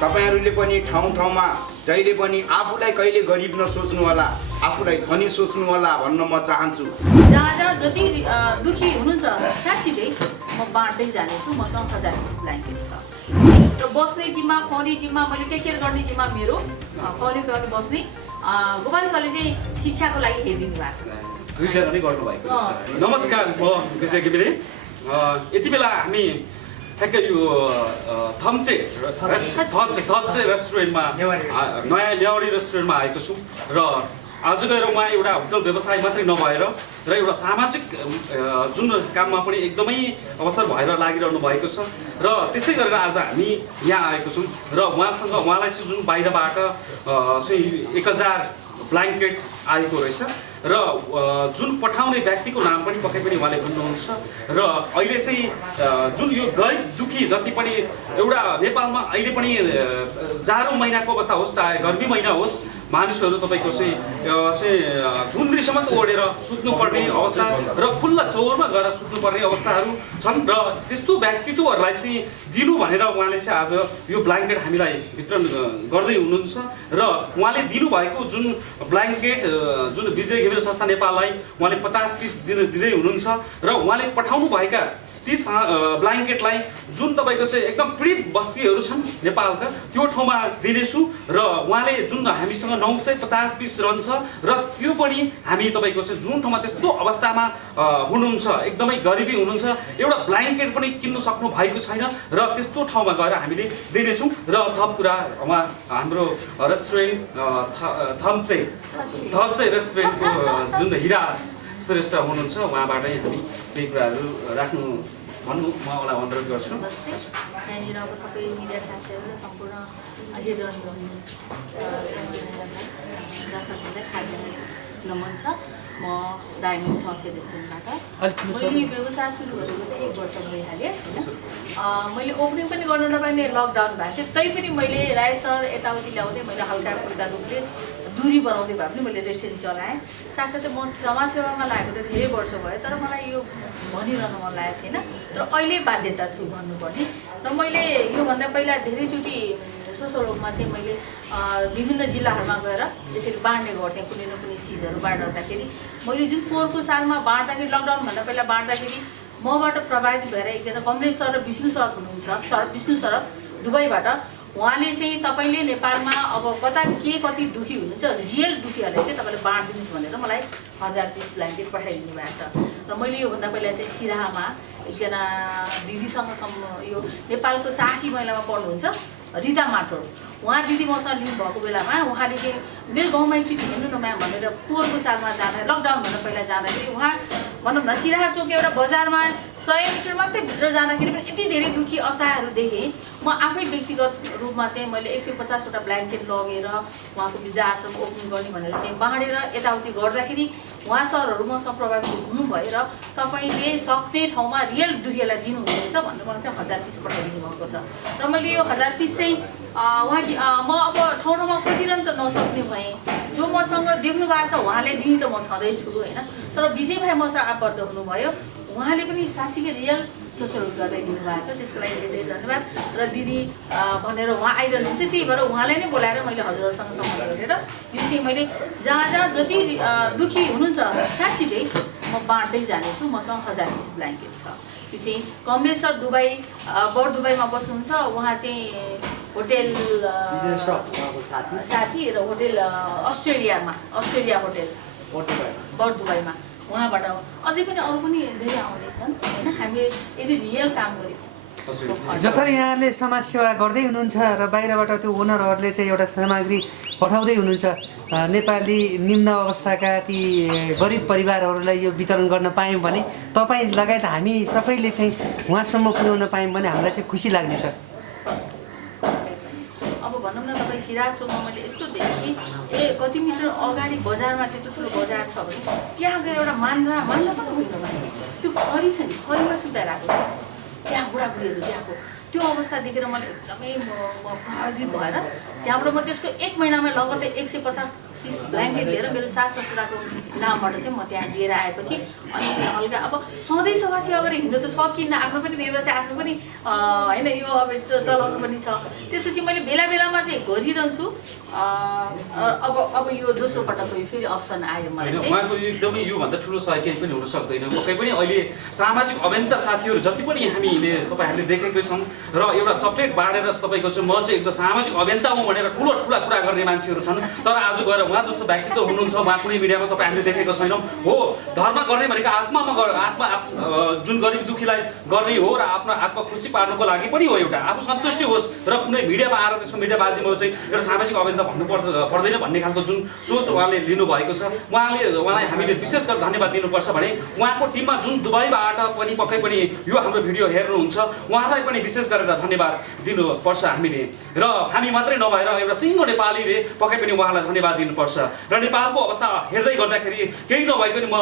तपाईहरुले पनि ठाउँ-ठाउँमा जहिले पनि आफूलाई कहिले गरिब नसोच्नु होला, आफूलाई धनी सोच्नु होला भन्न म चाहन्छु। जहाँ जहाँ जति दुखी हुनुहुन्छ साँच्चीकै म बाँड्दै जानेछु। मसँग 1000 पिस ब्ल्याङ्केट छ र बस्ने जिम्मा, खुवाउने जिम्मा, मैले टेक केयर गर्ने जिम्मा मेरो। खुवाउने पियाउने बस्ने गोपाल सरले चाहिँ शिक्षाको लागि हेरिदिनु भएको छ। दुईजना नै गर्नुभएको छ। नमस्कार, म विजय घिमिरे। यति बेला हामी ठ्याक्कै यो थम्चे रेस्टुरेन्टमा नयाँ ल्याउरी रेस्टुरेन्टमा आएको छु र आज गएर उहाँ एउटा होटल व्यवसाय मात्रै नभएर र एउटा सामाजिक जुन काममा पनि एकदमै अवसर भएर लागिरहनु भएको छ र त्यसै गरेर आज हामी यहाँ आएको छौँ र उहाँलाई चाहिँ जुन बाहिरबाट चाहिँ 1000 ब्ल्याङ्केट आएको रहेछ र जुन पठाउने व्यक्तिको नाम पनि पक्कै पनि उहाँले भन्नुहुन्छ र अहिले चाहिँ जुन यो गरिब दुखी जति पनि एउटा नेपालमा अहिले पनि जाडो महिनाको अवस्था होस् चाहे गर्मी महिना होस्, मानिसहरू तपाईँको चाहिँ गुन्द्रीसम्म ओढेर सुत्नुपर्ने अवस्था र खुल्ला चौरमा गएर सुत्नुपर्ने अवस्थाहरू छन् र त्यस्तो व्यक्तित्वहरूलाई चाहिँ दिनु भनेर उहाँले चाहिँ आज यो ब्ल्याङ्केट हामीलाई वितरण गर्दै हुनुहुन्छ र उहाँले दिनुभएको जुन ब्ल्याङ्केट जुन विजय घिमिरे संस्था नेपाललाई उहाँले 50 पिस दिँदै हुनुहुन्छ र उहाँले पठाउनु भएका 30 ब्ल्याङ्केटलाई जुन तपाईँको चाहिँ एकदम पीडित बस्तीहरू छन् नेपालका त्यो ठाउँमा दिनेछु र उहाँले जुन हामीसँग 950 पिस रहन्छ र त्यो पनि हामी तपाईँको चाहिँ जुन ठाउँमा त्यस्तो अवस्थामा हुनुहुन्छ, एकदमै गरिबी हुनुहुन्छ, एउटा ब्ल्याङ्केट पनि किन्नु सक्नु भएको छैन र त्यस्तो ठाउँमा गएर हामीले दिनेछौँ र थप कुरा हाम्रो रेस्टुरेन्ट थम्चे रेस्टुरेन्टको जुन हिरा श्रेष्ठ हुनुहुन्छ उहाँबाटै हामी केही कुराहरू राख्नु भन्नु म उहाँलाई अनुरोध गर्छु। यहाँनिर अब सबै मिडिया साथीहरू र सम्पूर्ण हेरिरहनु दर्शकहरूलाई खाद्य नमन छ। म डायमन्ड थम्से रेस्टुरेन्टबाट मैले व्यवसाय सुरु गरेको चाहिँ 1 वर्ष भइहाल्यो होइन। मैले ओपनिङ पनि गर्नु नपाउने लकडाउन भएको थियो, तैपनि मैले राई सर यताउति ल्याउँदै मैले हल्का फुल्का रूपले दूरी बनाउँदै भए पनि मैले रेस्टुरेन्ट चलाएँ। साथसाथै म समाजसेवामा लागेको त धेरै वर्ष भयो, तर मलाई यो भनिरहनु मन लागेको थिएन र अहिले बाध्यता छु भन्नुपर्ने र मैले योभन्दा पहिला धेरैचोटि सोसल रूपमा चाहिँ मैले विभिन्न जिल्लाहरूमा गएर यसरी बाँड्ने गर्थेँ। कुनै न कुनै चिजहरू बाँड्दाखेरि मैले जुन पोहोरको सालमा बाँड्दाखेरि लकडाउनभन्दा पहिला बाँड्दाखेरि मबाट प्रभावित भएर एकजना कमलेश सर र विष्णु सर हुनुहुन्छ, विष्णु सर दुबईबाट। उहाँले चाहिँ तपाईँले नेपालमा अब कति दुखी हुनुहुन्छ, रियल दुखीहरूलाई चाहिँ तपाईँले बाँडिदिनुहोस् भनेर मलाई 1000 पिस ब्ल्याङ्केट पठाइदिनु भएको छ र मैले योभन्दा पहिला चाहिँ सिराहामा एकजना दिदीसँग यो नेपालको साहसी महिलामा पढ्नुहुन्छ रिता माथुर, उहाँ दिदी मसँग लिनु भएको बेलामा उहाँले चाहिँ मेरो गाउँमा एकचोटि हेर्नु न म्याम भनेर पोहोरको सालमा जाँदा लकडाउनभन्दा पहिला जाँदाखेरि उहाँ भनौँ न सिराहा चोक एउटा बजारमा 100 मिटर मात्रै भित्र जाँदाखेरि पनि यति धेरै दुखी असहायहरू देखेँ। म आफै व्यक्तिगत रूपमा चाहिँ मैले 150 वटा ब्ल्याङ्केट लगेर उहाँको वृद्धाश्रम ओपनिङ गर्ने भनेर चाहिँ बाँडेर यताउति गर्दाखेरि उहाँ सरहरू मसँग प्रभावित हुनुभयो र तपाईँले सक्ने ठाउँमा रियल दुखीहरूलाई दिनुहुँदो रहेछ भनेर मलाई चाहिँ 1000 पिस पठाइदिनु भएको छ र मैले यो 1000 पिस चाहिँ म अब ठाउँ ठाउँमा खोजिरहनु त नसक्ने भएँ। जो मसँग देख्नु भएको छ उहाँले दिने त म छँदैछु होइन, तर विजय भाइ मसँग आबद्ध हुनुभयो। उहाँले पनि साँच्चीकै रियल सोसल वर्क गर्दै दिनुभएको छ, त्यसको लागि धेरै धेरै धन्यवाद। र दिदी भनेर उहाँ आइरहनुहुन्छ, त्यही भएर उहाँलाई नै बोलाएर मैले हजुरहरूसँग सम्पर्क गरेर यो चाहिँ मैले जहाँ जहाँ जति दुखी हुनुहुन्छ साँच्चीकै म बाँड्दै जानेछु। मसँग 1000 पिस ब्ल्याङ्केट छ। यो चाहिँ कमलेश सर दुबईमा बस्नुहुन्छ, उहाँ चाहिँ होटेल साथी र होटेल अस्ट्रेलिया होटेल बर्ड दुबईमा उहाँबाट अझै पनि अरू पनि धेरै आउँदैछन् होइन। हामीले यदि रियल काम गर्यो जसरी यहाँले समाजसेवा गर्दै हुनुहुन्छ र बाहिरबाट त्यो ओनरहरूले चाहिँ एउटा सामग्री पठाउँदै हुनुहुन्छ, नेपाली निम्न अवस्थाका ती गरिब परिवारहरूलाई यो वितरण गर्न पायौँ भने तपाईँ लगायत हामी सबैले चाहिँ उहाँसम्म पुर्याउन पायौँ भने हामीलाई चाहिँ खुसी लाग्नेछ। अब भनौँ न तपाईँ सिराहा चोकमा मैले यस्तो देखेँ कति मिटर अगाडि बजारमा त्यत्रो ठुलो बजार छ भने त्यहाँ गएर एउटा मान्दा पनि होइन भने त्यो खरी छ नि, खरीमा सुताइरहेको त्यहाँ बुढाबुढीहरू त्यहाँको त्यो अवस्था देखेर मैले एकदमै प्रभावित भएर त्यहाँबाट म त्यसको 1 महिनामा लगत्तै 150 ब्ल्याङ्केट लिएर मेरो सास ससुराको नामबाट चाहिँ म त्यहाँ लिएर आएपछि अनि हल्का अब सधैँ समाजसेवा गरेर हिँड्नु त सकिन्न, आफ्नो पनि व्यवसाय आफ्नो पनि होइन यो अब चलाउनु पनि छ। त्यसपछि मैले बेला बेलामा चाहिँ गरिरहन्छु। अब यो दोस्रो पटकको फेरि अप्सन आयो मलाई चाहिँ। उहाँको एकदमै योभन्दा ठुलो सहयोग केही पनि हुन सक्दैन। पक्कै पनि अहिले सामाजिक अभियन्ता साथीहरू जति पनि तपाईँहरूले देखेकै छौँ र एउटा चक्लेट बाँडेर तपाईँको चाहिँ म चाहिँ एकदम सामाजिक अभियन्ता हुँ भनेर ठुला कुरा गर्ने मान्छेहरू छन्। तर आज गएर उहाँ जस्तो व्यक्तित्व हुनुहुन्छ, उहाँ कुनै मिडियामा तपाईँहरूले देखेको छैनौँ। हो, धर्म गर्ने भनेको आत्मा जुन गरिब दुखीलाई गर्ने हो र आफ्नो आत्मा खुसी पार्नुको लागि पनि हो, एउटा आफू सन्तुष्टि होस् र कुनै मिडियामा आएर त्यसको मिडियाबाजीमा चाहिँ एउटा सामाजिक अभियन्ता भन्नु पर्दैन भन्ने खालको जुन सोच उहाँले लिनुभएको छ, उहाँलाई हामीले विशेष गरी धन्यवाद दिनुपर्छ। भने उहाँको टिममा जुन दुबईबाट पनि पक्कै पनि यो हाम्रो भिडियो हेर्नुहुन्छ उहाँलाई पनि विशेष गरेर धन्यवाद दिनुपर्छ हामीले। र हामी मात्रै नभएर एउटा सिङ्गो नेपालीले पक्कै पनि उहाँलाई धन्यवाद दिनुपर्छ। र नेपालको अवस्था हेर्दै गर्दाखेरि केही नभएको नि म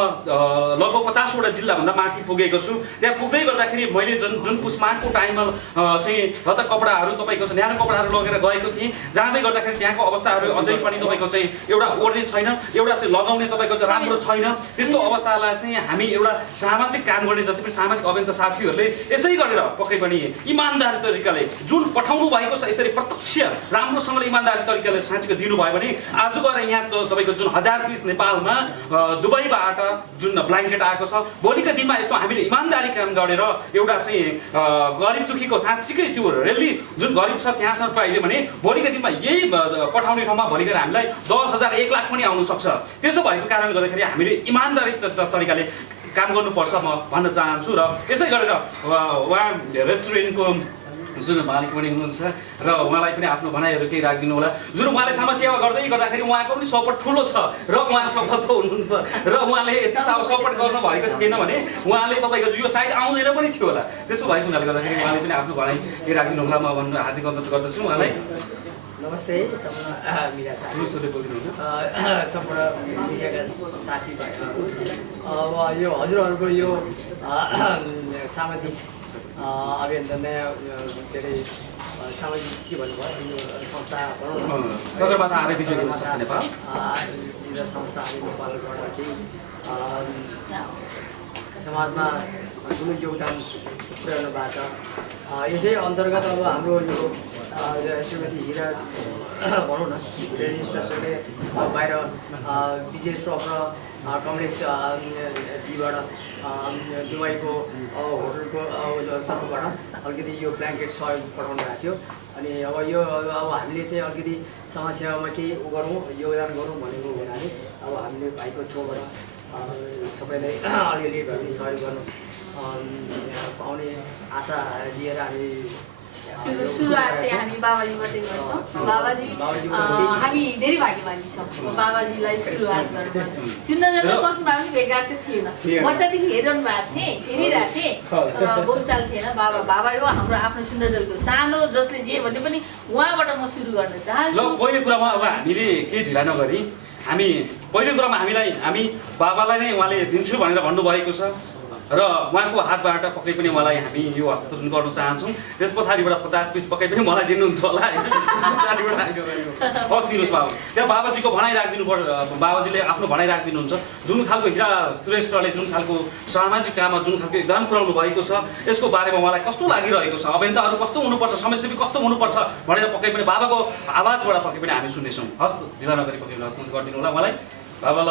लगभग 50वटा जिल्लाभन्दा माथि पुगेको छु। त्यहाँ पुग्दै गर्दाखेरि मैले जुन पुसमाघको टाइममा चाहिँ लत्ता कपडाहरू तपाईँको न्यानो कपडाहरू लगेर गएको थिएँ। जाँदै गर्दाखेरि त्यहाँको अवस्थाहरू अझै पनि तपाईँको चाहिँ एउटा ओर्ने छैन, एउटा चाहिँ लगाउने तपाईँको चाहिँ राम्रो छैन। त्यस्तो अवस्थालाई चाहिँ हामी एउटा सामाजिक काम गर्ने जति पनि सामाजिक अभियन्ता साथीहरूले यसै गरेर पक्कै पनि इमान्दारी तरिकाले जुन पठाउनु भएको छ यसरी प्रत्यक्ष राम्रोसँगले इमान्दारी तरिकाले साँच्चीको दिनुभयो भने आज गएर यहाँ तपाईँको जुन 1000 पिस नेपालमा दुबईबाट जुन ब्ल्याङ्केट आएको छ, भोलिका दिनमा यस्तो हामीले इमान्दारी काम गरेर एउटा चाहिँ गरिब दुखीको साँच्चीकै त्यो रेली जुन गरिब छ त्यहाँसम्म पाइदियो भने भोलिका दिनमा यही पठाउने ठाउँमा भोलिका हामीले 10,000 1 लाख पनि आउनु सक्छ। त्यसो भएको कारणले गर्दाखेरि हामीले इमान्दारी तरिकाले काम गर्नुपर्छ म भन्न चाहन्छु। र यसै गरेर उहाँ रेस्टुरेन्टको जुन मालिक पनि हुनुहुन्छ र उहाँलाई पनि आफ्नो भनाइहरू केही राखिदिनु होला। जुन उहाँले समाजसेवा गर्दै गर्दाखेरि उहाँको पनि सपोर्ट ठुलो छ र उहाँ सफल त हुनुहुन्छ र उहाँले यति सपोर्ट गर्नु भएको थिएन भने उहाँले तपाईँको यो सायद आउँदैन पनि थियो होला। त्यसो भएको हुनाले गर्दाखेरि उहाँले पनि आफ्नो भनाइ केही राखिदिनु होला। म भन्नु हार्दिक अनुरोध गर्दछु उहाँलाई। नमस्ते सम्पूर्ण मिडिया सम्पूर्ण मिडियाका साथीभाइहरू। अब यो हजुरहरूको यो सामाजिक अभियन्ता नयाँ के अरे सामाजिक के भन्नुभयो यो संस्था सगरमाथा आरबी नेपाल संस्था नेपालबाट केही समाजमा ठुलो योगदान पुर्याउनु भएको छ। यसै अन्तर्गत अब हाम्रो यो श्रीमती हिरा भनौँ न रेजिस्ट्रेसनले बाहिर विजय श्रफ र कमलेश जीबाट दुबईको होटलको तर्फबाट अलिकति यो ब्ल्याङ्केट सहयोग पठाउनु भएको थियो। अनि अब यो अब हामीले चाहिँ अलिकति समाजसेवामा केही गरौँ योगदान गरौँ भनेको हुनाले अब हामीले भाइको थ्रुबाट सबैलाई अलिअलि भए पनि सहयोग गर्नु पाउने आशा लिएर हामी सुरुवात चाहिँ हामी बाबाजीबाटै गर्छौँ। बाबाजी हामी धेरै भाग्यमानी छौँ बाबाजीलाई सुरुवात गर्नु। सुन्दरजनले बस्नु भएको पनि भेटघाट त थिएन, वर्षदेखि हेरिरहनु भएको थिएँ, हेरिरहेको थिएँ तर बोलचाल थिएन। बाबा यो हाम्रो आफ्नो सुन्दरजनको सानो जसले जे भने पनि उहाँबाट म सुरु गर्न चाहन्छु। पहिलो कुरामा अब हामीले केही ढिला नगरी हामी पहिलो कुरामा हामी बाबालाई नै उहाँले दिन्छु भनेर भन्नुभएको छ र उहाँको हातबाट पक्कै पनि मलाई हामी यो हस्तान्तरण गर्न चाहन्छौँ। त्यस पछाडिबाट 50 पिस पक्कै पनि मलाई दिनुहुन्छ होला होइन। हस् दिनुहोस् बाबु। त्यहाँ बाबाजीको भनाइ राखिदिनु पर्छ। बाबाजीले आफ्नो भनाइ राखिदिनुहुन्छ। जुन खालको हिरा श्रेष्ठले जुन खालको सामाजिक काममा जुन खालको योगदान पुर्याउनु भएको छ यसको बारेमा मलाई कस्तो लागिरहेको छ, अभियन्ताहरू कस्तो हुनुपर्छ, समाजसेवी कस्तो हुनुपर्छ भनेर पक्कै पनि बाबाको आवाजबाट पक्कै पनि हामी सुन्नेछौँ। हस् ढिला नगरी पक्कै पनि हस्तान्तरण गरिदिनु होला मलाई बाबा। ल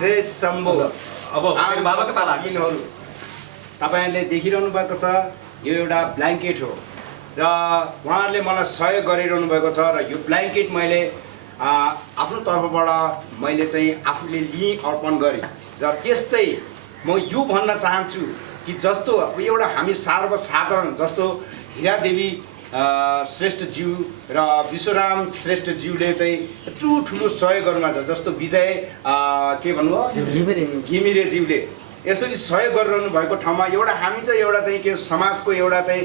जय शम्भु। अब बाबाको पाला तपाईँहरूले देखिरहनु भएको छ यो एउटा ब्ल्याङ्केट हो र उहाँहरूले मलाई सहयोग गरिरहनु भएको छ र यो ब्ल्याङ्केट मैले आफ्नो तर्फबाट मैले चाहिँ आफूले लिएँ, अर्पण गरेँ। र त्यस्तै म यो भन्न चाहन्छु कि जस्तो एउटा हामी सर्वसाधारण जस्तो हिरादेवी श्रेष्ठज्यू र विश्वराम श्रेष्ठज्यूले चाहिँ यत्रो ठुलो सहयोग गर्नुभएको छ। जस्तो विजय के भन्नुभयो घिमिरेज्यूले यसरी सहयोग गरिरहनु भएको ठाउँमा एउटा हामी चाहिँ एउटा चाहिँ के समाजको एउटा चाहिँ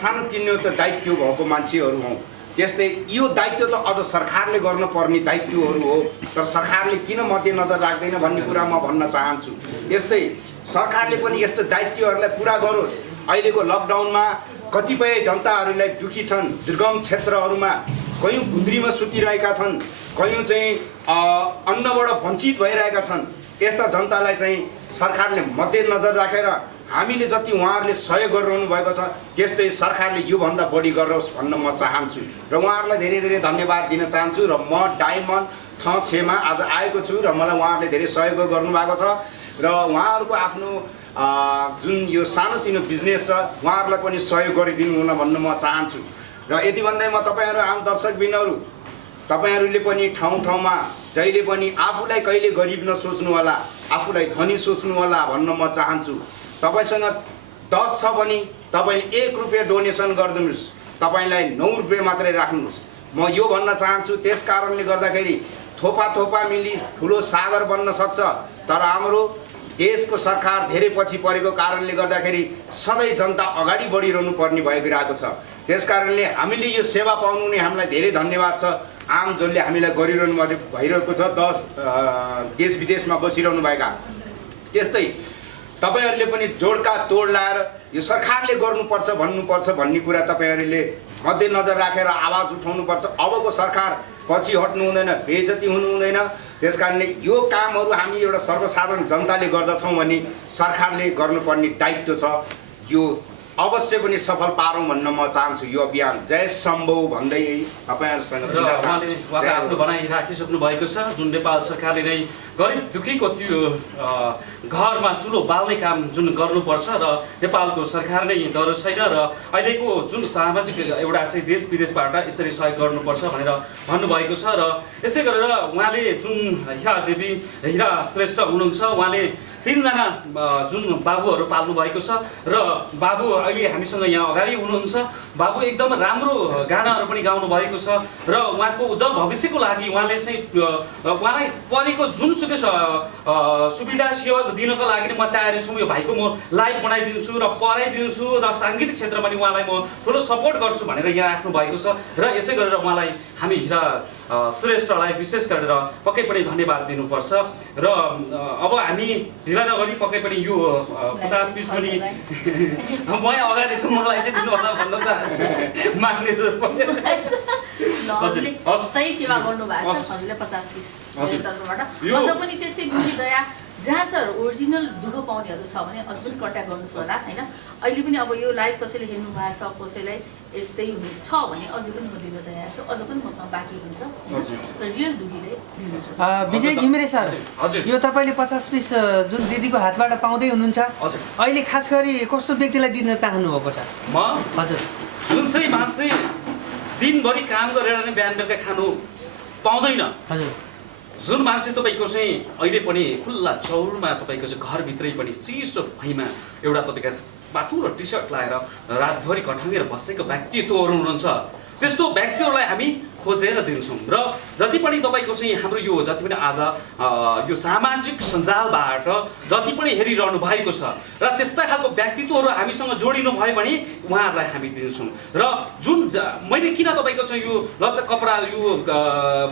सानो तिनो त दायित्व भएको मान्छेहरू हौँ। त्यस्तै यो दायित्व त अझ सरकारले गर्नुपर्ने दायित्वहरू हो, तर सरकारले किन मध्यनजर राख्दैन भन्ने कुरा म भन्न चाहन्छु। यस्तै सरकारले पनि यस्तो दायित्वहरूलाई पुरा गरोस्। अहिलेको लकडाउनमा कतिपय जनताहरूलाई दुखी छन्, दुर्गम क्षेत्रहरूमा कयौँ गुन्द्रीमा सुतिरहेका छन्, कयौँ चाहिँ अन्नबाट वञ्चित भइरहेका छन्। यस्ता जनतालाई चाहिँ सरकारले मध्यनजर राखेर हामीले जति उहाँहरूले सहयोग गरिरहनु भएको छ त्यस्तै सरकारले योभन्दा बढी गरोस् भन्न म चाहन्छु र उहाँहरूलाई धेरै धेरै धन्यवाद दिन चाहन्छु। र म डायमन्ड थ 6 मा आज आएको छु र मलाई उहाँहरूले धेरै सहयोग गर्नुभएको छ र उहाँहरूको आफ्नो जुन यो सानोतिनो बिजनेस छ उहाँहरूलाई पनि सहयोग गरिदिनु हुन भन्न म चाहन्छु। र यति भन्दै म तपाईँहरू आम दर्शकबिनहरू तपाईँहरूले पनि ठाउँ ठाउँमा जहिले पनि आफूलाई कहिले गरिब नसोच्नु होला, आफूलाई धनी सोच्नु होला भन्न म चाहन्छु। तपाईसँग 10 छ भने तपाईँले 1 रुपियाँ डोनेसन गरिदिनुहोस्, तपाईँलाई 9 रुपियाँ मात्रै राख्नुहोस्। म यो भन्न चाहन्छु। त्यस कारणले गर्दाखेरि थोपा थोपा मिली ठुलो सागर बन्न सक्छ, तर हाम्रो देशको सरकार धेरै पछि परेको कारणले गर्दाखेरि सधैँ जनता अगाडि बढिरहनु पर्ने भइरहेको छ। त्यस कारणले हामीले यो सेवा पाउनु नै हामीलाई धेरै धन्यवाद छ। आम जसले हामीलाई गरिरहनु भइरहेको छ, देश विदेशमा बसिरहनु भएका। त्यस्तै तपाईहरूले पनि जोडका तोड लाएर यो सरकारले गर्नुपर्छ भन्ने कुरा तपाईहरूले मध्यनजर राखेर आवाज उठाउनुपर्छ। अबको सरकार पछि हट्नु हुँदैन, बेइज्जती हुनु हुँदैन। त्यस कारणले यो कामहरू हामी एउटा सर्वसाधारण जनताले गर्दछौँ भने सरकारले गर्नुपर्ने दायित्व छ। यो अवश्य पनि सफल पारौँ भन्न म चाहन्छु। यो अभियान जय सम्भव भन्दै तपाईँहरूसँग उहाँले आफ्नो भनाइ राखिसक्नु भएको छ। जुन नेपाल सरकारले नै गरिब दुखीको त्यो घरमा चुलो बाल्ने काम जुन गर्नुपर्छ र नेपालको सरकार नै डर छैन र अहिलेको जुन सामाजिक एउटा चाहिँ देश विदेशबाट यसरी सहयोग गर्नुपर्छ भनेर भन्नुभएको छ। र यसै गरेर उहाँले जुन हिरा श्रेष्ठ हुनुहुन्छ, उहाँले 3 जना जुन बाबुहरू पाल्नु भएको छ र बाबु अहिले हामीसँग यहाँ अगाडि हुनुहुन्छ। बाबु एकदम राम्रो गानाहरू पनि गाउनु भएको छ र उहाँको उज्जवल भविष्यको लागि उहाँले चाहिँ उहाँलाई परेको जुनसुकै सुविधा सेवा दिनको लागि म तयारी छु। यो भाइको म लाइभ बनाइदिन्छु र पढाइदिन्छु र साङ्गीतिक क्षेत्रमा पनि उहाँलाई म ठुलो सपोर्ट गर्छु भनेर यहाँ राख्नु भएको छ। र यसै गरेर उहाँलाई हामी हिरा श्रेष्ठलाई विशेष गरेर पक्कै पनि धन्यवाद दिनुपर्छ। र अब हामी ढिला नगरी पक्कै पनि यो 50 पिस पनि म अगाडि छु, मलाई नै दिनु होला भन्न चाहन्छु। माग्ने सही सेवा गर्नुभएको छ हजुरले 50 पिस मेरो तर्फबाट। अझ पनि त्यस्तै दुखी दया जहाँ सर ओरिजिनल दुःख पाउनेहरू छ भने अझ पनि कन्ट्याक्ट गर्नुहोस् होला होइन। अहिले पनि अब यो लाइभ कसैले हेर्नु भएको छ, कसैलाई यस्तै छ भने अझै पनि म दिन तयार छु। अझ पनि मसँग बाँकी हुन्छ र रियल दुखीले विजय घिमिरे सर, यो तपाईँले 50 पिस जुन दिदीको हातबाट पाउँदै हुनुहुन्छ, अहिले खास गरी कस्तो व्यक्तिलाई दिन चाहनुभएको छ? म हजुर जुन चाहिँ मान्छे दिनभरि काम गरेर नै बिहान बेलुका खानु पाउँदैन, हजुर जुन मान्छे तपाईँको चाहिँ अहिले पनि खुल्ला चौरमा तपाईँको चाहिँ घरभित्रै पनि चिसो भुइँमा एउटा तपाईँका पातुलो टी सर्ट लाएर रातभरि कठङ्गेर बसेको व्यक्तित्वहरू हुनुहुन्छ, त्यस्तो व्यक्तिहरूलाई हामी खोजेर दिन्छौँ। र जति पनि तपाईँको चाहिँ हाम्रो यो जति पनि आज यो सामाजिक सञ्जालबाट जति पनि हेरिरहनु भएको छ र त्यस्ता खालको व्यक्तित्वहरू हामीसँग जोडिनु भयो भने उहाँहरूलाई हामी दिन्छौँ। र जुन मैले किन तपाईँको चाहिँ यो लत्ता कपडा यो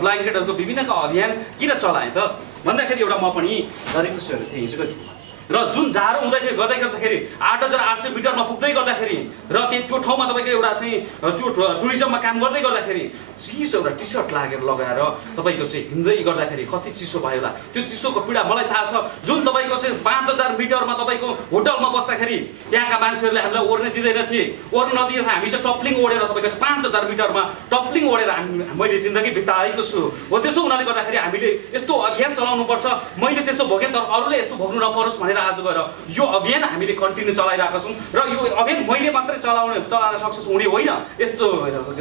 ब्ल्याङ्केटहरूको विभिन्नका अभियान किन चलाएँ त भन्दाखेरि एउटा म पनि गरेको छु थिएँ हिजो कति र जुन जाडो हुँदाखेरि गर्दाखेरि 8800 मिटरमा पुग्दै गर्दाखेरि र त्यो ठाउँमा तपाईँको एउटा चाहिँ त्यो टुरिज्ममा काम गर्दै गर्दाखेरि चिसो एउटा टी सर्ट लगाएर तपाईँको चाहिँ हिँड्दै गर्दाखेरि कति चिसो भयो होला। त्यो चिसोको पीडा मलाई थाहा छ। जुन तपाईँको चाहिँ 5000 मिटरमा तपाईँको होटलमा बस्दाखेरि त्यहाँका मान्छेहरूले हामीलाई ओर्ने दिँदैन थिए, ओर्न नदिएर हामी चाहिँ टप्लिङ ओढेर तपाईँको 5000 मिटरमा टप्लिङ ओढेर मैले जिन्दगी बिताएको छु हो। त्यसो हुनाले गर्दाखेरि हामीले यस्तो अभियान चलाउनुपर्छ। मैले त्यस्तो भोगेँ तर अरूले यस्तो भोग्नु नपरोस् भनेर आज गएर यो अभियान हामीले कन्टिन्यू चलाइरहेका छौँ। र यो अभियान मैले मात्रै चलाएर सक्सेस हुने होइन। यस्तो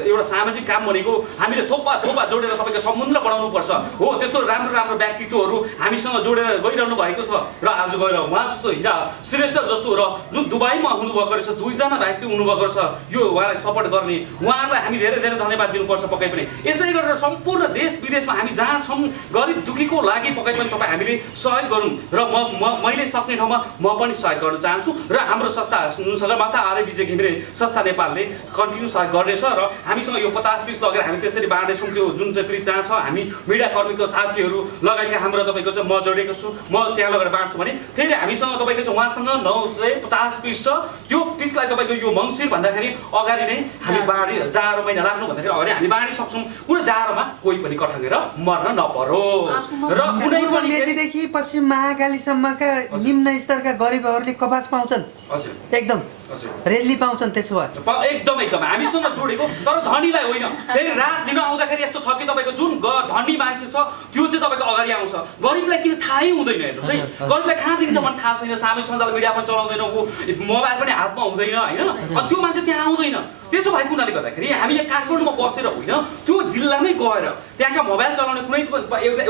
एउटा सामाजिक काम भनेको हामीले थोपा जोडेर तपाईँको समुद्र बनाउनुपर्छ हो। त्यस्तो राम्रो राम्रो व्यक्तित्वहरू हामीसँग जोडेर गइरहनु भएको छ र आज गएर उहाँ जस्तो हिरा श्रेष्ठ जस्तो र जुन दुबईमा हुनुभएको रहेछ 2 जना व्यक्ति हुनुभएको छ, यो उहाँलाई सपोर्ट गर्ने उहाँहरूलाई हामी धेरै धेरै धन्यवाद दिनुपर्छ पक्कै पनि। यसै गरेर सम्पूर्ण देश विदेशमा हामी जहाँ छौँ गरिब दुखीको लागि पक्कै पनि तपाईँ हामीले सहयोग गरौँ र मैले सक्ने ठाउँमा म पनि सहयोग गर्न चाहन्छु र हाम्रो संस्था सगरमाथा आर्य विजय घिमिरे संस्था नेपालले कन्टिन्यू सहयोग गर्नेछ र हामीसँग यो 50 पिस लगेर हामी त्यसरी बाँड्नेछौँ। त्यो जुन चाहिँ पनि जहाँ छ हामी मिडिया कर्मीको साथीहरू लगायतका हाम्रो तपाईँको चाहिँ म जोडेको छु, म त्यहाँ लगेर बाँड्छु भने फेरि हामीसँग तपाईँको चाहिँ उहाँसँग 950 पिस छ। त्यो पिसलाई तपाईँको यो मङ्सिर भन्दाखेरि अगाडि नै हामी बाँडी जाडो महिना लाग्नु भन्दाखेरि अगाडि हामी बाँडिसक्छौँ। कुनै जाडोमा कोही पनि कठङ्गेर मर्न नपरोस् र कुनै पनि मेचीदेखि पश्चिम महाकालीसम्मका निम्न स्तरका गरिबहरूले कपास पाउँछन्। हजुर एकदम रेली पाउँछन्। त्यसो भए एकदम हामीसँग जोडेको, तर धनीलाई होइन। फेरि रात दिन आउँदाखेरि यस्तो छ कि तपाईँको जुन धनी मान्छे छ त्यो चाहिँ तपाईँको अगाडि आउँछ, गरिबलाई किन थाहै हुँदैन। हेर्नुहोस् है, गरिबलाई कहाँ दिन्छ भने थाहा छैन, सामाजिक सञ्जाल मिडिया पनि चलाउँदैन, ऊ मोबाइल पनि हातमा हुँदैन होइन, त्यो मान्छे त्यहाँ आउँदैन। त्यसो भएको हुनाले गर्दाखेरि हामीले काठमाडौँमा बसेर होइन, त्यो जिल्लामै गएर त्यहाँका मोबाइल चलाउने कुनै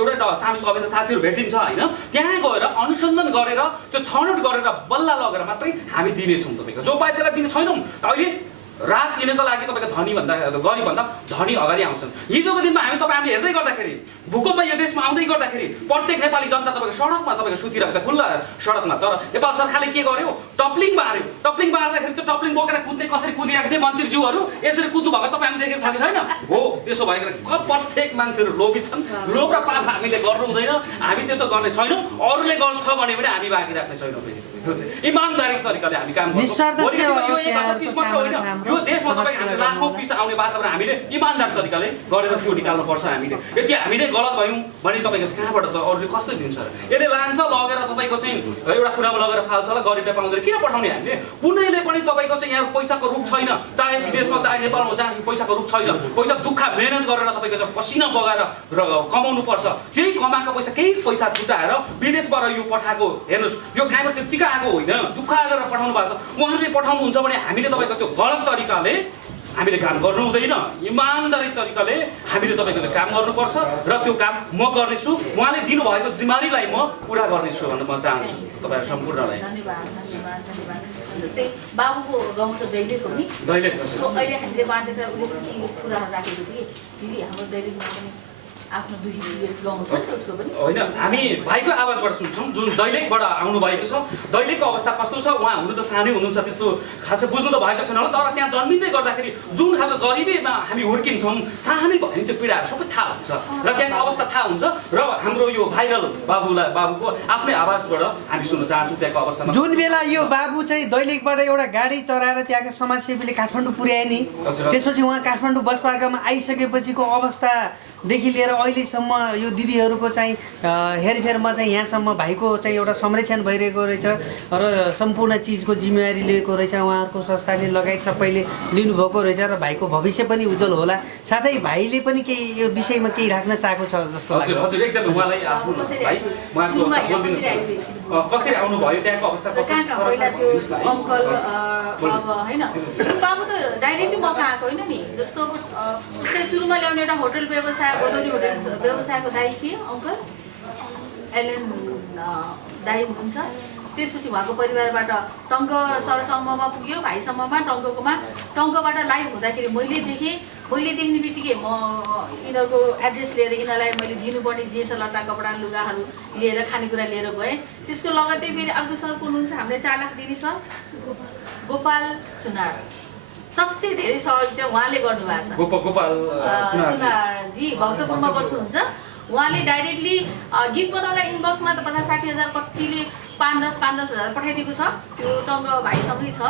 एउटा सामाजिक अभियान साथीहरू भेटिन्छ होइन, त्यहाँ गएर अनुसन्धान गरेर त्यो छनौट गरेर बल्ल लगेर मात्रै हामी दिनेछौँ। तपाईँको जो पाए त्यसलाई दिने छैनौँ। अहिले रात दिनको लागि तपाईँको धनीभन्दा गरिबभन्दा धनी अगाडि आउँछन्। हिजोको दिनमा हामीले हेर्दै गर्दाखेरि भूकम्प यो देशमा आउँदै गर्दाखेरि प्रत्येक नेपाली जनता तपाईँको सडकमा तपाईँको सुतिरहेको त खुल्ला सडकमा, तर नेपाल सरकारले के गर्यो, टप्लिङ बार्यो। टप्लिङ बार्दाखेरि त्यो टप्लिङ बोकेर कुद्ने कसरी कुदिरहेको थिए मन्त्रीज्यूहरू, यसरी कुद्नु भएको तपाईँ हामीले देखेको छ कि छैन हो। त्यसो भएर प्रत्येक मान्छेहरू लोभी छन्, लोभ र पाप हामीले गर्नु हुँदैन, हामी त्यसो गर्ने छैनौँ। अरूले गर्छ भने पनि हामी बाँकी राख्ने छैनौँ। इमान्दारी तरिकाले हामी काम गर्छौँ। यो देशमा तपाईँ हामीले लाखौँ पिस आउने वातावरण हामीले इमान्दार तरिकाले गरेर त्यो निकाल्नुपर्छ। हामीले यदि हामी नै गलत भयौँ भने तपाईँको चाहिँ कहाँबाट त अरूले कसले दिन्छ र? यसले लान्छ लगेर तपाईँको चाहिँ एउटा कुरामा लगेर फाल्छ ल, गरिबले पाउँदैन किन पठाउने हामीले? कुनैले पनि तपाईँको चाहिँ यहाँ पैसाको रूप छैन, चाहे विदेशमा चाहे नेपालमा जहाँ पैसाको रूप छैन। पैसा दुःख मेहनत गरेर तपाईँको चाहिँ पसिना बगाएर र कमाउनु पर्छ। त्यही कमाएको पैसा केही पैसा छुटाएर विदेशबाट यो पठाएको हेर्नुहोस्, यो कहाँबाट त्यत्तिकै आएको होइन, दुःख गरेर पठाउनु भएको छ। उहाँहरूले पठाउनुहुन्छ भने हामीले तपाईँको त्यो गलत तरिकाले हामीले काम गर्नु हुँदैन। इमान्दारी तरिकाले हामीले तपाईँको चाहिँ काम गर्नुपर्छ र त्यो काम म गर्नेछु। उहाँले दिनुभएको जिम्मेवारीलाई म पुरा गर्नेछु भन्न म चाहन्छु तपाईँहरू सम्पूर्णलाई। धन्यवाद। जस्तै बाबुको गाउँ त दैलेख हो नि, दैलेख अहिले हामीले बाँडेर उसले कुराहरू राखेको थिएँ। फेरि हाम्रो दैलेखमा पनि आफ्नो दुखी गाउँ छ उसको पनि होइन, हामी भाइको आवाजबाट सुन्छौँ जुन दैलेखबाट आउनु भएको छ। दैलेखको अवस्था कस्तो छ, उहाँ हुनु त सानै हुनुहुन्छ, त्यस्तो खासै बुझ्नु त भएको छैन होला, तर त्यहाँ जन्मिँदै गर्दाखेरि जुन खालको गरिबीमा हामी हुर्किन्छौँ, सानै भयो भने त्यो पीडाहरू सबै थाहा हुन्छ र त्यहाँको अवस्था थाहा हुन्छ। र हाम्रो यो भाइरल बाबुको आफ्नै आवाजबाट हामी सुन्न चाहन्छौँ त्यहाँको अवस्थामा। जुन बेला यो बाबु चाहिँ दैलेखबाट एउटा गाडी चढाएर त्यहाँका समाजसेवीले काठमाडौँ पुर्याए नि, त्यसपछि उहाँ काठमाडौँ बस पार्कमा आइसकेपछिको अवस्थादेखि लिएर अहिलेसम्म यो दिदीहरूको चाहिँ हेरफेरमा चाहिँ यहाँसम्म भाइको चाहिँ एउटा संरक्षण भइरहेको रहेछ र सम्पूर्ण चिजको जिम्मेवारी लिएको रहेछ उहाँहरूको संस्थाले लगायत सबैले लिनुभएको रहेछ र भाइको भविष्य पनि उज्जवल होला। साथै भाइले पनि केही यो विषयमा केही राख्न चाहेको छ जस्तो लाग्छ। हजुर एकदम उहाँलाई आफ्नो भाइ उहाँको अवस्था बोलिदिनुहोस्, कसरी आउनुभयो, त्यहाँको अवस्था अङ्कल होइन बाबु त डाइरेक्टली मका आएको होइन नि। जस्तो उसले सुरुमा ल्याउने एउटा होटल व्यवसाय, गोदौली होटल व्यवसायको दाइ थिए अङ्कल एलन दाइ हुनुहुन्छ। त्यसपछि उहाँको परिवारबाट टङ्क सरसम्ममा पुग्यो, भाइसम्ममा टङ्कबाट लाइभ हुँदाखेरि मैले देख्ने बित्तिकै म यिनीहरूको एड्रेस लिएर यिनीहरूलाई मैले दिनुपर्ने जे छ लत्ता कपडा लुगाहरू लिएर खानेकुरा लिएर गएँ। त्यसको लगत्तै फेरि अर्को सर हुनुहुन्छ, हामीले 4 लाख दिने सर गोपाल सुनार, सबसे धेरै सहयोग चाहिँ उहाँले गर्नुभएको छ। गोपाल सुनारजी भक्तपुरमा बस्नुहुन्छ। उहाँले डाइरेक्टली गीत बनाउन इनबक्समा त 50-60 हजार कतिले 5-10 हजार पठाइदिएको छ। त्यो टङ्ग भाइसँगै छ,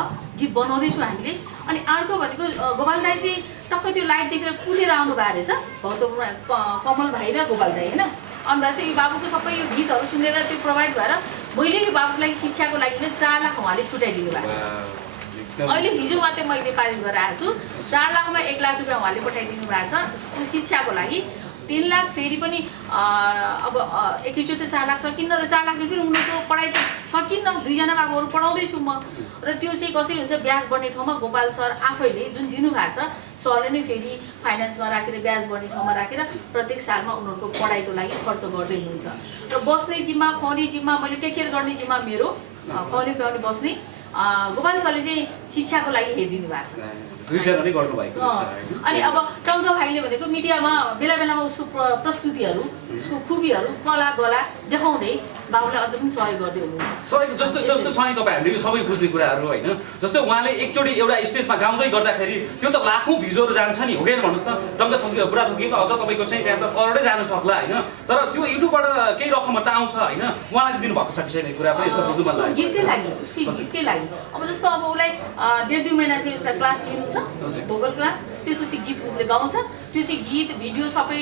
गीत बनाउँदैछु हामीले। अनि अर्को भनेको गोपाल दाई चाहिँ टक्कै त्यो लाइट देखेर कुदेर आउनु भएको रहेछ, भक्तपुरमा कमल भाइ र गोपाल दाई होइन। अन्त चाहिँ यो बाबुको सबै यो गीतहरू सुनेर त्यो प्रोभाइड भएर मैले यो बाबुलाई शिक्षाको लागि 4 लाख उहाँले छुट्याइदिनु भएको छ। अहिले हिजो मात्रै मैले पारित गरेर आएको छु। 4 लाखमा 1 लाख रुपियाँ उहाँले पठाइदिनु भएको छ शिक्षाको लागि। 3 लाख फेरि पनि अब एकैचोटि 4 लाख सकिन्न र 4 लाख फेरि उनीहरूको पढाइ त सकिन्न। 2 जना बाबुहरू पढाउँदैछु म र त्यो चाहिँ कसरी हुन्छ, ब्याज बढ्ने ठाउँमा गोपाल सर आफैले जुन दिनुभएको छ सरले नै फेरि फाइनेन्समा राखेर ब्याज बढ्ने ठाउँमा राखेर प्रत्येक सालमा उनीहरूको पढाइको लागि खर्च गर्दै हुनुहुन्छ। र बस्ने जिम्मा, खुवाउने जिम्मा, मैले टेक केयर गर्ने जिम्मा मेरो, खुवाउने प्याउने बस्ने गोपाल सरले चाहिँ शिक्षाको लागि हेरिदिनु भएको छ। अनि अब टङ्क भाइले भनेको मिडियामा बेला बेलामा उसको प्रस्तुतिहरू, उसको खुबीहरू, कला गला देखाउँदै बाबुले अझ पनि सहयोग गर्दै हुनुहुन्छ। सहयोग जस्तो जस्तो छ नि तपाईँ हामीले यो सबै बुझ्ने कुराहरू होइन। जस्तै उहाँले एकचोटि एउटा स्टेजमा गाउँदै गर्दाखेरि त्यो त लाखौँ भ्युजहरू जान्छ नि, हो कि भन्नुहोस् न। टङ्क थुकी बुढा थुकीको अझ तपाईँको चाहिँ त्यहाँ त करोडै जान सक्ला होइन। तर त्यो युट्युबबाट केही रकमहरू त आउँछ होइन। उहाँलाई चाहिँ दिनुभएको छ विषय कुरा पनि यसो बुझ्नु मन लाग्यो। गीतकै लागि, उसकै गीतकै लागि। अब जस्तो अब उसलाई 1.5-2 महिना चाहिँ उसलाई क्लास लिनु छ, भोकल क्लास। त्यसपछि गीत उसले गाउँछ, त्यो चाहिँ गीत भिडियो सबै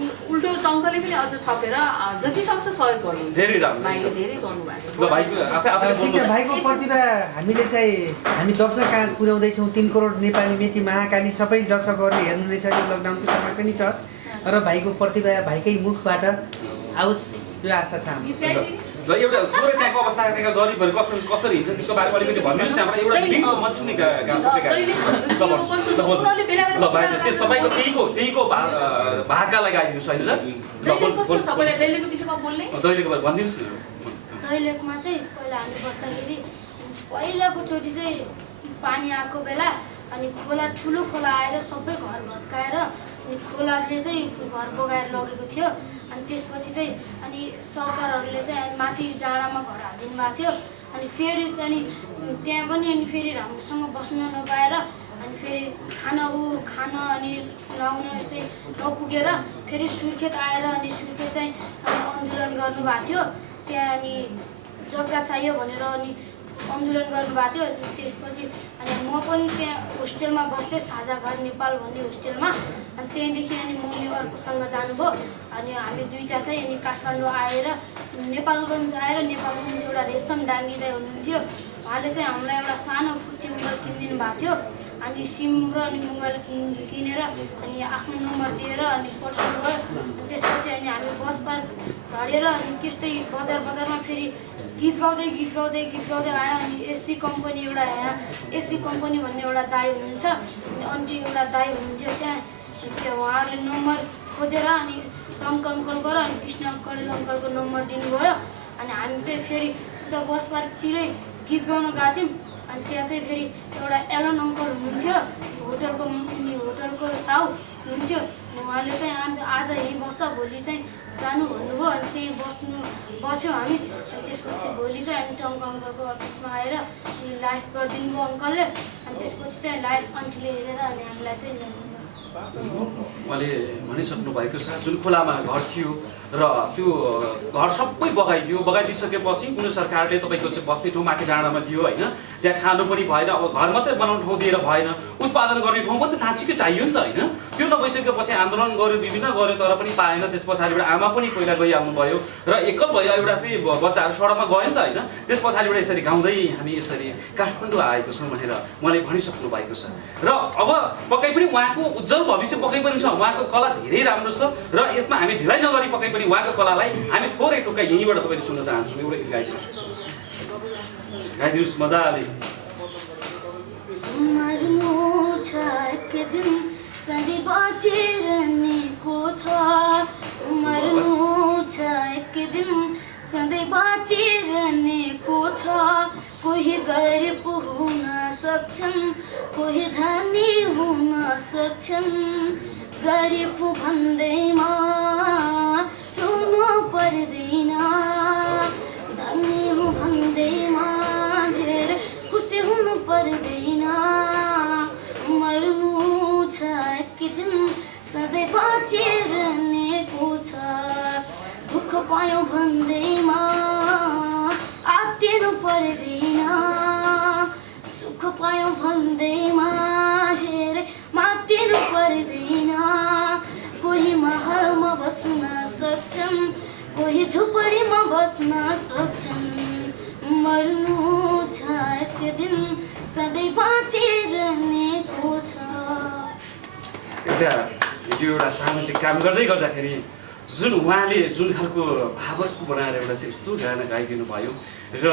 उल्टो टङ्कले पनि अझ थपेर जति सक्छ सहयोग गर्नुहुन्छ। धेरै राम्रो। भाइले धेरै गर्नुभएको छ। ल भाइको आफै ठिक छ, भाइको प्रतिभा हामीले चाहिँ हामी दर्शक कहाँ पुर्याउँदैछौँ। 3 करोड नेपाली मेची महाकाली सबै दर्शकहरूले हेर्नुहुनेछ यो लकडाउनको समय पनि छ। र भाइको प्रतिभा भाइकै मुखबाट आओस् यो आशा छ हाम्रो। ल एउटा पुरै त्यहाँको अवस्था त्यहाँको गरिबहरू कसरी हिँड्छ त्यसको बारेमा अलिकति भनिदिनुहोस् न। हाम्रो एउटा लिङ्कको मन छुने ल भाइ तपाईँको त्यहीको भाकालाई गाइदिनुहोस् होइन सर। दैलेको बारे भनिदिनुहोस् न। दैलेकमा चाहिँ पहिला हामी बस्दाखेरि पहिलाको चोटि चाहिँ पानी आएको बेला अनि खोला ठुलो खोला आएर सबै घर भत्काएर अनि खोलाले चाहिँ घर बगाएर लगेको थियो। अनि त्यसपछि चाहिँ अनि सरकारहरूले चाहिँ माथि डाँडामा घर हालिदिनु भएको थियो। अनि फेरि चाहिँ त्यहाँ पनि अनि फेरि राम्रोसँग बस्न नपाएर अनि फेरि खान अनि लाउन यस्तै नपुगेर फेरि सुर्खेत आएर अनि सुर्खेत चाहिँ आन्दोलन गर्नुभएको थियो। त्यहाँ अनि जग्गा चाहियो भनेर अनि आन्दोलन गर्नुभएको थियो। त्यसपछि अनि म पनि त्यहाँ होस्टेलमा बस्थेँ, साझा घर नेपाल भन्ने होस्टेलमा। अनि त्यहाँदेखि अनि मम्मी अर्कोसँग जानुभयो। अनि हामी दुईवटा चाहिँ अनि काठमाडौँ आएर नेपालगञ्ज एउटा रेशम डाङ्गी दाइ हुनुहुन्थ्यो। उहाँले चाहिँ हामीलाई एउटा सानो फुच्ची मोबाइल किनिदिनु भएको थियो। अनि सिम र अनि मोबाइल किनेर अनि आफ्नो नम्बर दिएर अनि पठाउनु भयो। त्यसपछि अनि हामी बस पार्क झरेर अनि त्यस्तै बजारमा फेरि गीत गाउँदै आयो। अनि एसी कम्पनी एउटा यहाँ एसी कम्पनी भन्ने एउटा दाइ हुनुहुन्छ, अनि आन्टी एउटा दाइ हुनुहुन्थ्यो त्यहाँ। त्यो उहाँहरूले नम्बर खोजेर अनि रङ्क अङ्कलको र अनि कृष्ण कडेल अङ्कलको नम्बर दिनुभयो। अनि हामी चाहिँ फेरि उता बस पार्कतिरै गीत गाउन गएको थियौँ। अनि त्यहाँ चाहिँ फेरि एउटा एलन अङ्कल हुनुहुन्थ्यो, होटलको साउ हुनुहुन्थ्यो। अनि उहाँले चाहिँ आज यहीँ बस्छ, भोलि चाहिँ जानु भन्नुभयो। अनि त्यहीँ बस्यौँ हामी। अनि त्यसपछि भोलि चाहिँ अनि टङ्क अङ्कलको अफिसमा आएर अनि लाइभ गरिदिनु भयो अङ्कलले। अनि त्यसपछि चाहिँ लाइभ आन्टीले हेरेर अनि हामीलाई चाहिँ उहाँले भनिसक्नु भएको छ जुन खोलामा घर थियो र त्यो घर सबै बगाइदिसकेपछि कुनै सरकारले तपाईँको चाहिँ बस्ने ठाउँ माथि डाँडामा दियो होइन। त्यहाँ खानु पनि भएन, अब घर मात्रै बनाउने ठाउँ दिएर भएन, उत्पादन गर्ने ठाउँ पनि साँच्चीकै चाहियो नि त होइन। त्यो नभइसकेपछि आन्दोलन गऱ्यो, विभिन्न गऱ्यो, तर पनि पाएन। त्यस पछाडिबाट आमा पनि पहिला गइहाल्नु भयो र एकल भयो एउटा चाहिँ बच्चाहरू सडकमा गयो नि त होइन। त्यस पछाडिबाट यसरी गाउँदै हामी यसरी काठमाडौँ आएको छौँ भनेर उहाँले भनिसक्नु भएको छ। र अब पक्कै पनि उहाँको उज्जवल भविष्य पक्कै पनि छ। उहाँको कला धेरै राम्रो छ र यसमा हामी ढिलाइ नगरी पक्कै पनि उहाँको कलालाई हामी थोरै टुक्का यहीँबाट तपाईँले सुन्न चाहन्छौँ। एउटा गीत गाइदिनुहोस् मजाले। मर्नु छ एक दिन सधैँ बाँचिरहनेको छ, मर्नु छ एक दिन सधैँ बाँचिरहनेको छ। कोही गरिब हुन सक्छन्, कोही धनी हुन सक्छन्। गरिब भन्दैमा रुनु पर्दैन, धनी हो भन्दैमा धेरै खुसी हुनु पर्दैन। मर्नु छ एक दिन सधैँ बाँचिरहनेको छ। दुःख पायो भन्दैमा आत्तिनु पर्दैन, सुख पायो भन्दैमा धेरै मात्तिनु पर्दैन। कोही महलमा बस्न सक्छन्, कोही झुपडीमा बस्न सक्छन्। मर्नु छ एक दिन सधैँ बाँचिरहनेको छ। एउटा सामाजिक काम गर्दाखेरि जुन उहाँले जुन खालको भावको बनाएर एउटा चाहिँ यस्तो गाना गाइदिनु भयो र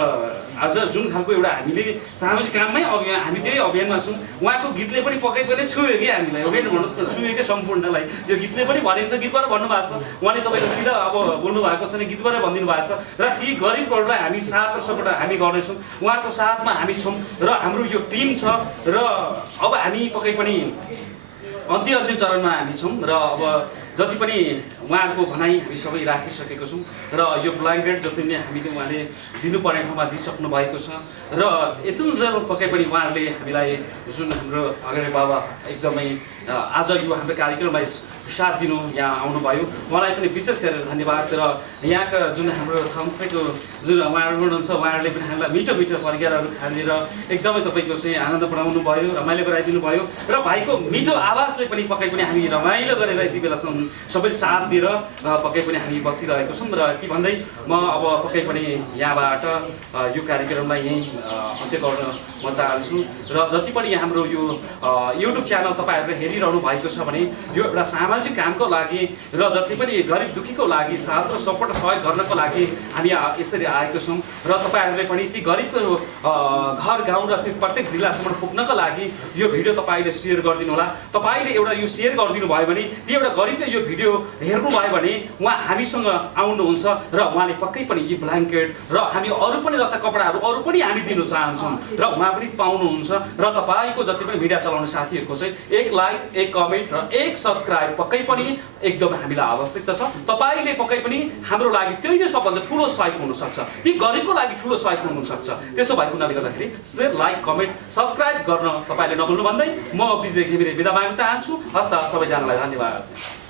आज जुन खालको एउटा हामीले सामाजिक काममै अभियान हामी त्यही अभियानमा छौँ। उहाँको गीतले पनि पक्कै पनि छुयो कि हामीलाई, हो कि भन्नुहोस् न, छुयो क्या सम्पूर्णलाई। त्यो गीतले पनि भनेको छ, गीतबाट भन्नुभएको छ। उहाँले तपाईँको सिधा अब बोल्नु भएको छ भने गीतबाट भनिदिनु भएको छ। र ती गरिबहरूलाई हामी साथ सपोर्ट हामी गर्नेछौँ, उहाँको साथमा हामी छौँ र हाम्रो यो टिम छ। र अब हामी पक्कै पनि अन्तिम चरणमा हामी छौँ र अब जति पनि उहाँहरूको भनाइ हामी सबै राखिसकेको छौँ र यो ब्ल्याङ्केट जति पनि हामीले उहाँले दिनुपर्ने ठाउँमा दिइसक्नु भएको छ र यतिन्जेल पक्कै पनि उहाँहरूले हामीलाई जुन हाम्रो अगाडि बाबा एकदमै आज यो हाम्रो कार्यक्रमलाई साथ दिनु यहाँ आउनुभयो उहाँलाई पनि विशेष गरेर धन्यवाद र यहाँका जुन हाम्रो थम्सेको जुन उहाँहरू हुनुहुन्छ उहाँहरूले पनि हामीलाई मिठो मिठो परिकारहरू खानेर एकदमै तपाईँको चाहिँ आनन्द बढाउनु भयो रमाइलो गराइदिनु भयो र भाइको मिठो आवाजले पनि पक्कै पनि हामी रमाइलो गरेर यति बेलासम्म सबैले साथ दिएर पक्कै पनि हामी बसिरहेको छौँ र यति भन्दै म अब पक्कै पनि यहाँबाट यो कार्यक्रमलाई यहीँ अन्त्य गर्न म चाहन्छु र जति पनि हाम्रो यो युट्युब च्यानल तपाईँहरूले हेरिरहनु भएको छ भने यो एउटा सामाजिक कामको लागि र जति पनि गरिब दुःखीको लागि साथ र सपोर्ट सहयोग गर्नको लागि हामी यसरी आएको छौँ र तपाईँहरूले पनि ती गरिबको घर गाउँ र त्यो प्रत्येक जिल्लासम्म पुग्नको लागि यो भिडियो तपाईँले सेयर गरिदिनु होला तपाईँले एउटा यो सेयर गरिदिनु भयो भने ती एउटा गरिबले यो भिडियो हेर्नुभयो भने उहाँ हामीसँग आउनुहुन्छ र उहाँले पक्कै पनि यी ब्ल्याङ्केट र हामी अरू पनि लत्ता कपडाहरू अरू पनि हामी दिन चाहन्छौँ र उहाँ पनि पाउनुहुन्छ र तपाईँको जति पनि मिडिया चलाउने साथीहरूको चाहिँ एक लाइक एक कमेन्ट र एक सब्सक्राइब पक्कै पनि एकदम हामीलाई आवश्यकता छ तपाईँले पक्कै पनि हाम्रो लागि त्यही नै सबभन्दा ठुलो सहयोग हुनसक्छ ती गरिबको लागि ठुलो सहयोग हुनसक्छ त्यसो भएको हुनाले गर्दाखेरि सेयर लाइक कमेन्ट सब्सक्राइब गर्न तपाईँले नभुल्नु भन्दै म विजय घिमिरे बिदा माग्न चाहन्छु हस् त सबैजनालाई धन्यवाद।